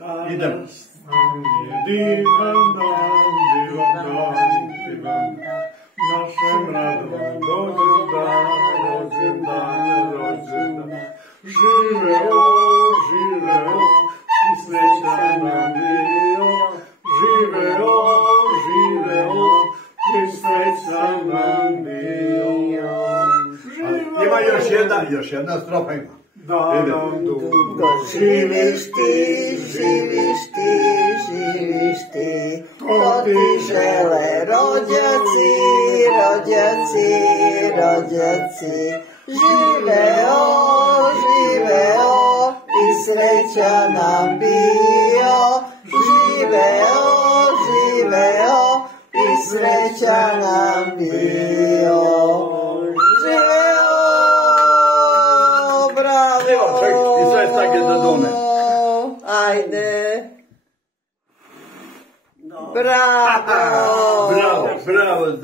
Idemo. Divan dan, našem radom rođendan. Živeo i srećan nam bio. Živeo i srećan nam bio. Ima još jedna strofa ima. Da nam dugo živiš ti, to ti žele rođaci. Živeo i sreća nam bio. Živeo i sreća nam bio. Živeo, bravo. Evo, čekaj, i sve stage da done. Ajde. Bravo. Bravo.